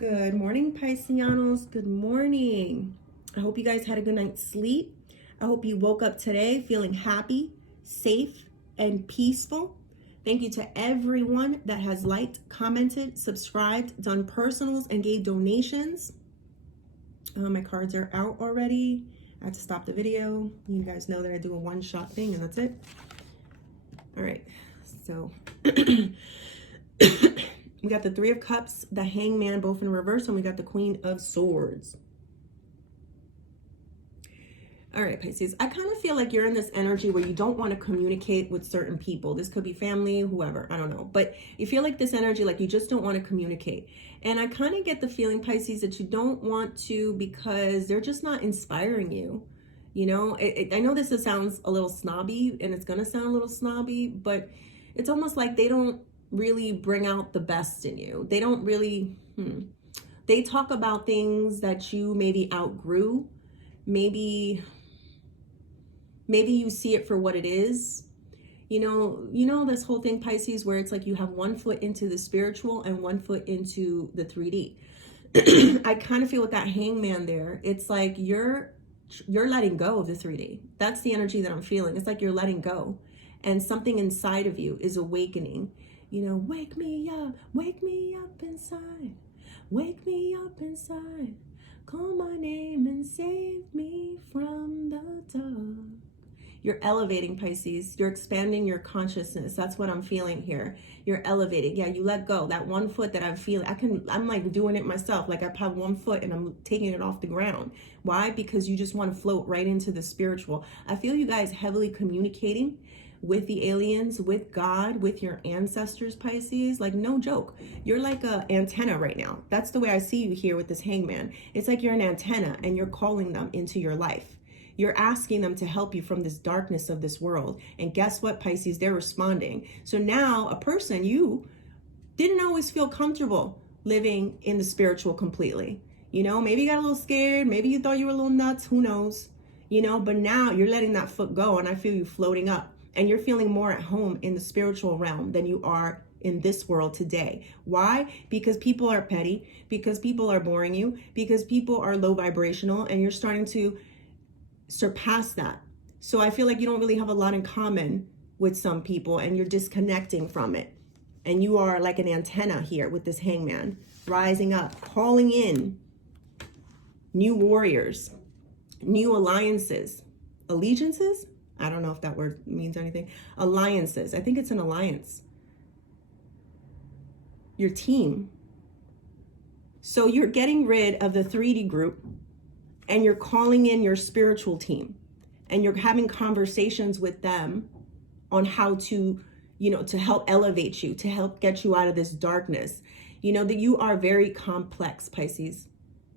Good morning, Pisceanos. Good morning. I hope you guys had a good night's sleep. I hope you woke up today feeling happy, safe, and peaceful. Thank you to everyone that has liked, commented, subscribed, done personals, and gave donations. My cards are out already. I had to stop the video. You guys know that I do a one-shot thing and that's it. All right, so we got the Three of Cups, the Hangman, both in reverse, and we got the Queen of Swords. All right, Pisces, I kind of feel like you're in this energy where you don't want to communicate with certain people. This could be family, whoever, I don't know. But you feel like this energy, like you just don't want to communicate. And I kind of get the feeling, Pisces, that you don't want to because they're just not inspiring you. You know, I know this sounds a little snobby, and it's going to sound a little snobby, but it's almost like they don't really bring out the best in you. They don't really, they talk about things that you maybe outgrew. Maybe you see it for what it is. You know this whole thing, Pisces, where it's like you have one foot into the spiritual and one foot into the 3D. I kind of feel with that Hangman there, it's like you're letting go of the 3D. That's the energy that I'm feeling. It's like you're letting go, and something inside of you is awakening. You know, wake me up inside, wake me up inside, call my name and save me from the dark. You're elevating, Pisces. You're expanding your consciousness. That's what I'm feeling here. You're elevating. Yeah, you let go. That one foot that I'm feeling, I'm like doing it myself. Like I have one foot and I'm taking it off the ground. Why? Because you just want to float right into the spiritual. I feel you guys heavily communicating with the aliens, with God, with your ancestors, Pisces. Like no joke. You're like an antenna right now. That's the way I see you here with this Hangman. It's like you're an antenna and you're calling them into your life. You're asking them to help you from this darkness of this world. And guess what, Pisces? They're responding. So now a person, you didn't always feel comfortable living in the spiritual completely. You know, maybe you got a little scared. Maybe you thought you were a little nuts. Who knows? You know, but now you're letting that foot go and I feel you floating up. And you're feeling more at home in the spiritual realm than you are in this world today. Why? Because people are petty, because people are boring you, because people are low vibrational, and you're starting to surpass that. So I feel like you don't really have a lot in common with some people and you're disconnecting from it. And you are like an antenna here with this Hangman, rising up, calling in new warriors, new alliances, allegiances. I don't know if that word means anything. Alliances. I think it's an alliance. Your team. So you're getting rid of the 3D group and you're calling in your spiritual team and you're having conversations with them on how to, to help elevate you, to help get you out of this darkness. You know that you are very complex, Pisces.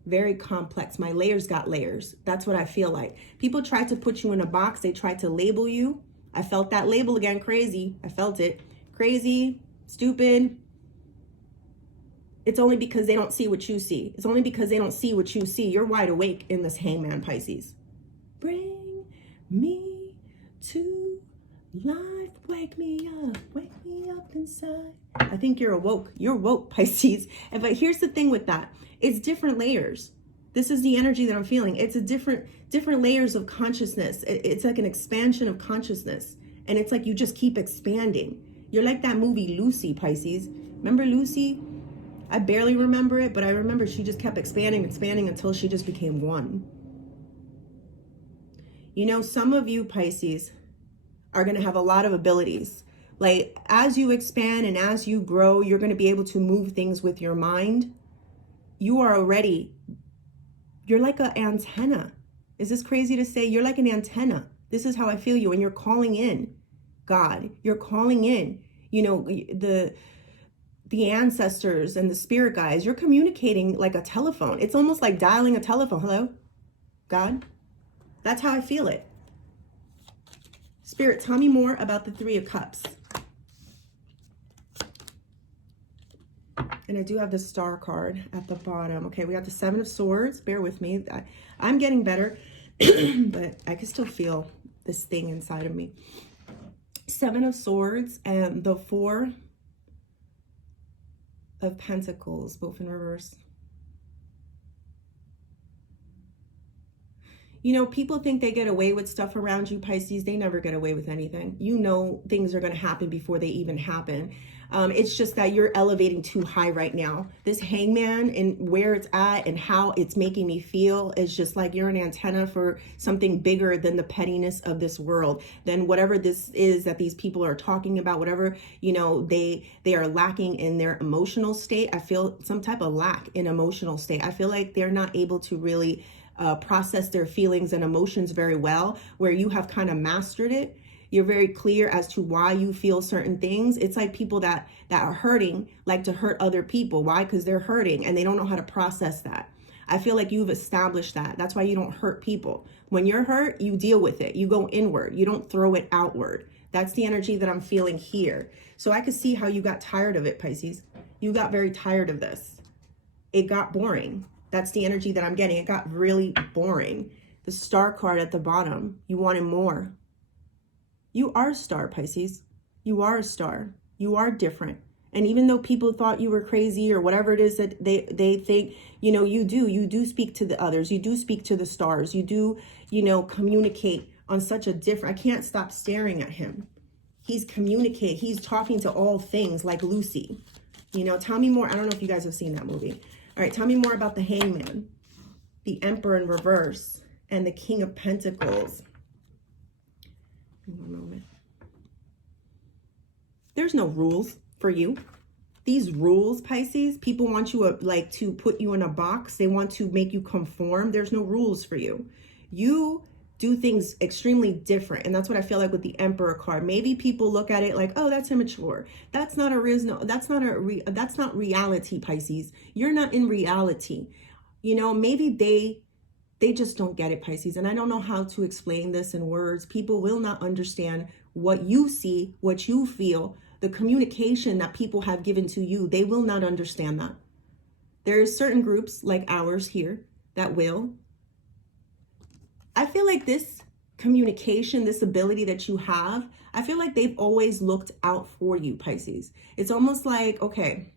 Very complex. My layers got layers. That's what I feel like. People try to put you in a box. They try to label you. I felt that label again. Crazy. I felt it. Crazy, stupid. It's only because they don't see what you see. It's only because they don't see what you see. You're wide awake in this Hangman, Pisces. Bring me to life. Wake me up inside. I think you're awoke. You're woke, Pisces. But here's the thing with that. It's different layers. This is the energy that I'm feeling. It's a different layers of consciousness. It's like an expansion of consciousness. And it's like you just keep expanding. You're like that movie Lucy, Pisces. Remember Lucy? I barely remember it, but I remember she just kept expanding until she just became one. You know, some of you, Pisces, are going to have a lot of abilities. Like as you expand and as you grow, you're going to be able to move things with your mind. You're like an antenna. Is this crazy to say? You're like an antenna. This is how I feel you. And you're calling in God. You're calling in, the ancestors and the spirit guides. You're communicating like a telephone. It's almost like dialing a telephone. Hello, God. That's how I feel it. Spirit, tell me more about the Three of Cups. And I do have the Star card at the bottom. Okay, we got the Seven of Swords. Bear with me. I'm getting better, but I can still feel this thing inside of me. Seven of Swords and the Four of Pentacles, both in reverse. You know, people think they get away with stuff around you, Pisces. They never get away with anything. You know, things are going to happen before they even happen. It's just that you're elevating too high right now. This hangman and where it's at and how it's making me feel is just like you're an antenna for something bigger than the pettiness of this world, than whatever this is that these people are talking about, whatever, you know, they are lacking in their emotional state. I feel some type of lack in emotional state. I feel like they're not able to really process their feelings and emotions very well, where you have kind of mastered it. You're very clear as to why you feel certain things. It's like people that are hurting like to hurt other people. Why? Because they're hurting and they don't know how to process that. I feel like you've established that. That's why you don't hurt people. When you're hurt, you deal with it. You go inward. You don't throw it outward. That's the energy that I'm feeling here. So I could see how you got tired of it, Pisces. You got very tired of this. It got boring. That's the energy that I'm getting. It got really boring. The star card at the bottom. You wanted more. You are a star, Pisces. You are a star. You are different. And even though people thought you were crazy or whatever it is that they think, you know, you do speak to the others. You do speak to the stars. You do, you know, communicate on such a different, I can't stop staring at him. He's communicating. He's talking to all things like Lucy. You know, tell me more. I don't know if you guys have seen that movie. All right, tell me more about the Hangman, the Emperor in reverse, and the King of Pentacles. One moment. There's no rules for you. These rules, Pisces, people want you like to put you in a box. They want to make you conform. There's no rules for you. You do things extremely different. And that's what I feel like with the Emperor card. Maybe people look at it like, oh, that's immature. That's not a reason. That's not reality, Pisces. You're not in reality. You know, maybe they just don't get it, Pisces. And I don't know how to explain this in words. People will not understand what you see, what you feel, the communication that people have given to you. They will not understand that. There's certain groups like ours here that will. I feel like this communication, this ability that you have, I feel like they've always looked out for you, Pisces. It's almost like, okay,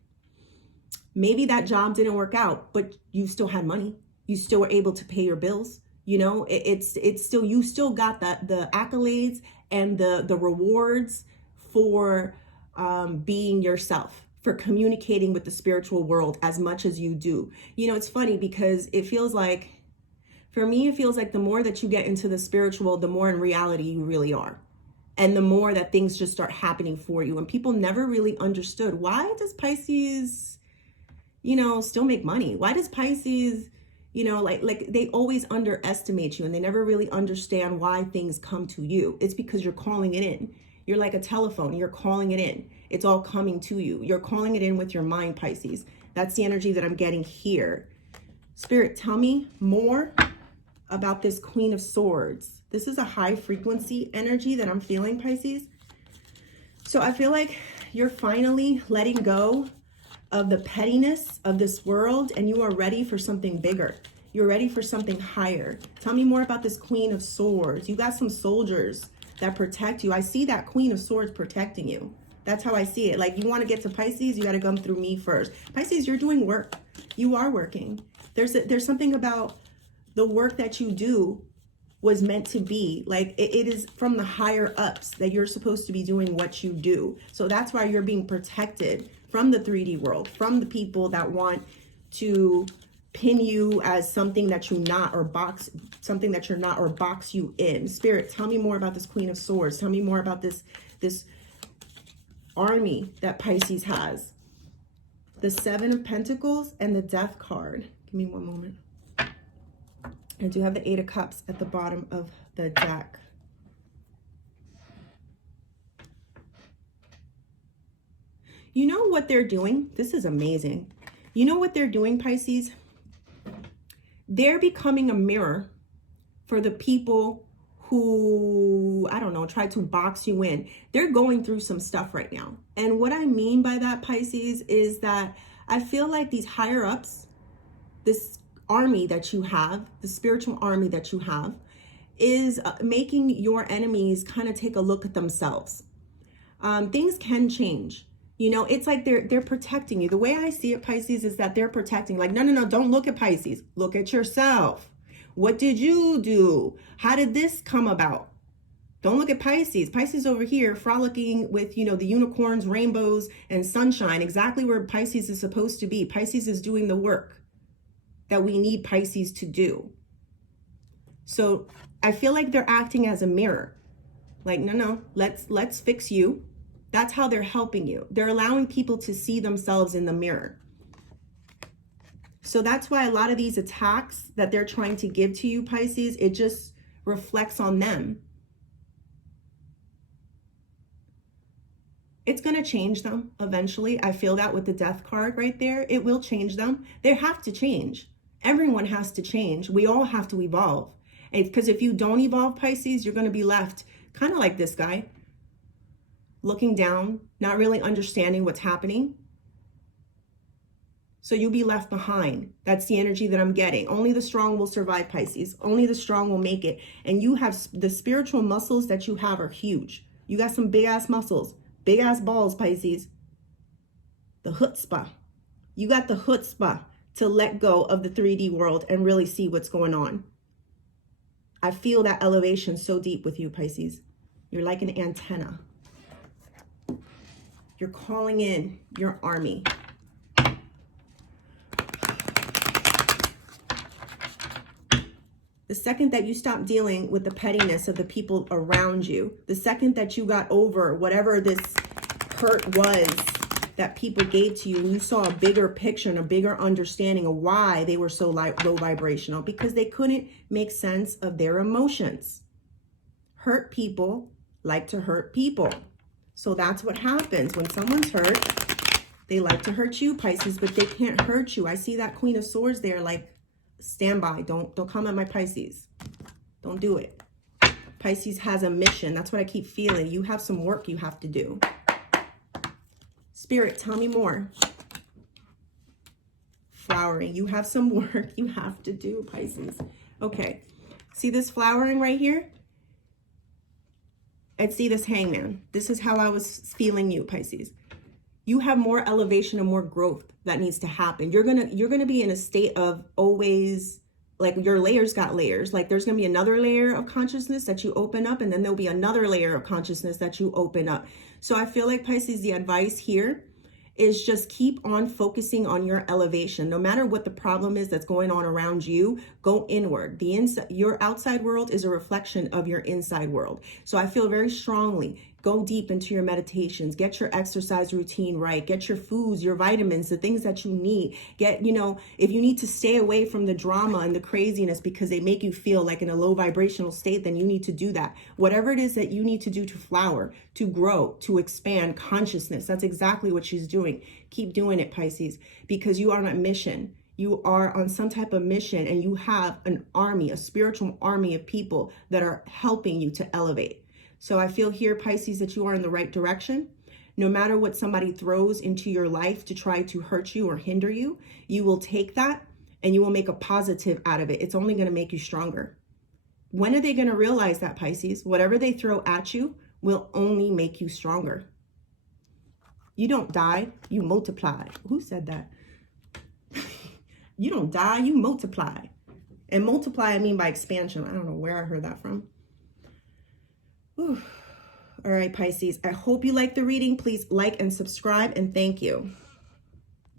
maybe that job didn't work out, but you still had money. You still were able to pay your bills. You know, it's still, you still got the accolades and the rewards for being yourself, for communicating with the spiritual world as much as you do. You know, it's funny because it feels like, for me, it feels like the more that you get into the spiritual, the more in reality you really are. And the more that things just start happening for you. And people never really understood, why does Pisces, you know, still make money? Why does Pisces, you know, like they always underestimate you and they never really understand why things come to you. It's because you're calling it in. You're like a telephone. You're calling it in. It's all coming to you. You're calling it in with your mind, Pisces. That's the energy that I'm getting here. Spirit, tell me more about this Queen of Swords. This is a high frequency energy that I'm feeling, Pisces. So I feel like you're finally letting go of the pettiness of this world and you are ready for something bigger. You're ready for something higher. Tell me more about this Queen of Swords. You got some soldiers that protect you. I see that Queen of Swords protecting you. That's how I see it. Like, you want to get to Pisces, you got to come through me first. Pisces, you're doing work. You are working. There's something about the work that you do was meant to be. Like, it is from the higher ups that you're supposed to be doing what you do. So that's why you're being protected from the 3D world, from the people that want to pin you as something that you're not, or box something that you're not, or box you in. Spirit, tell me more about this Queen of Swords. Tell me more about this army that Pisces has. The Seven of Pentacles and the Death card. Give me one moment. I do have the Eight of Cups at the bottom of the deck. You know what they're doing? This is amazing. You know what they're doing, Pisces? They're becoming a mirror for the people who, I don't know, try to box you in. They're going through some stuff right now. And what I mean by that, Pisces, is that I feel like these higher ups, this army that you have, the spiritual army that you have, is making your enemies kind of take a look at themselves. Things can change. You know, it's like they're protecting you. The way I see it, Pisces, is that they're protecting. Like, no, don't look at Pisces. Look at yourself. What did you do? How did this come about? Don't look at Pisces. Pisces over here frolicking with, the unicorns, rainbows, and sunshine, exactly where Pisces is supposed to be. Pisces is doing the work that we need Pisces to do. So I feel like they're acting as a mirror. Like, no, let's fix you. That's how they're helping you. They're allowing people to see themselves in the mirror. So that's why a lot of these attacks that they're trying to give to you, Pisces, it just reflects on them. It's going to change them eventually. I feel that with the death card right there. It will change them. They have to change. Everyone has to change. We all have to evolve. Because if you don't evolve, Pisces, you're going to be left kind of like this guy, looking down, not really understanding what's happening. So you'll be left behind. That's the energy that I'm getting. Only the strong will survive, Pisces. Only the strong will make it. And you have the spiritual muscles that you have are huge. You got some big ass muscles. Big ass balls, Pisces. The chutzpah. You got the chutzpah to let go of the 3D world and really see what's going on. I feel that elevation so deep with you, Pisces. You're like an antenna. You're calling in your army. The second that you stop dealing with the pettiness of the people around you, the second that you got over whatever this hurt was that people gave to you, and you saw a bigger picture and a bigger understanding of why they were so low vibrational, because they couldn't make sense of their emotions. Hurt people like to hurt people. So that's what happens when someone's hurt. They like to hurt you, Pisces, but they can't hurt you. I see that Queen of Swords there, like, stand by. Don't come at my Pisces. Don't do it. Pisces has a mission. That's what I keep feeling. You have some work you have to do. Spirit, tell me more. Flowering. You have some work you have to do, Pisces. Okay. See this flowering right here? And see this hangman. This is how I was feeling you, Pisces. You have more elevation and more growth that needs to happen. You're gonna be in a state of always, like, your layers got layers. Like, there's gonna be another layer of consciousness that you open up, and then there'll be another layer of consciousness that you open up. So I feel like, Pisces, the advice here is just keep on focusing on your elevation. No matter what the problem is that's going on around you, go inward. Your outside world is a reflection of your inside world. So I feel very strongly, go deep into your meditations, get your exercise routine right, get your foods, your vitamins, the things that you need. Get, if you need to stay away from the drama and the craziness because they make you feel like in a low vibrational state, then you need to do that. Whatever it is that you need to do to flower, to grow, to expand consciousness, that's exactly what she's doing. Keep doing it, Pisces, because you are on a mission. You are on some type of mission, and you have an army, a spiritual army of people that are helping you to elevate. So I feel here, Pisces, that you are in the right direction. No matter what somebody throws into your life to try to hurt you or hinder you, you will take that and you will make a positive out of it. It's only going to make you stronger. When are they going to realize that, Pisces? Whatever they throw at you will only make you stronger. You don't die, you multiply. Who said that? You don't die, you multiply. And multiply, I mean by expansion. I don't know where I heard that from. Whew. All right, Pisces, I hope you like the reading. Please like and subscribe, and thank you.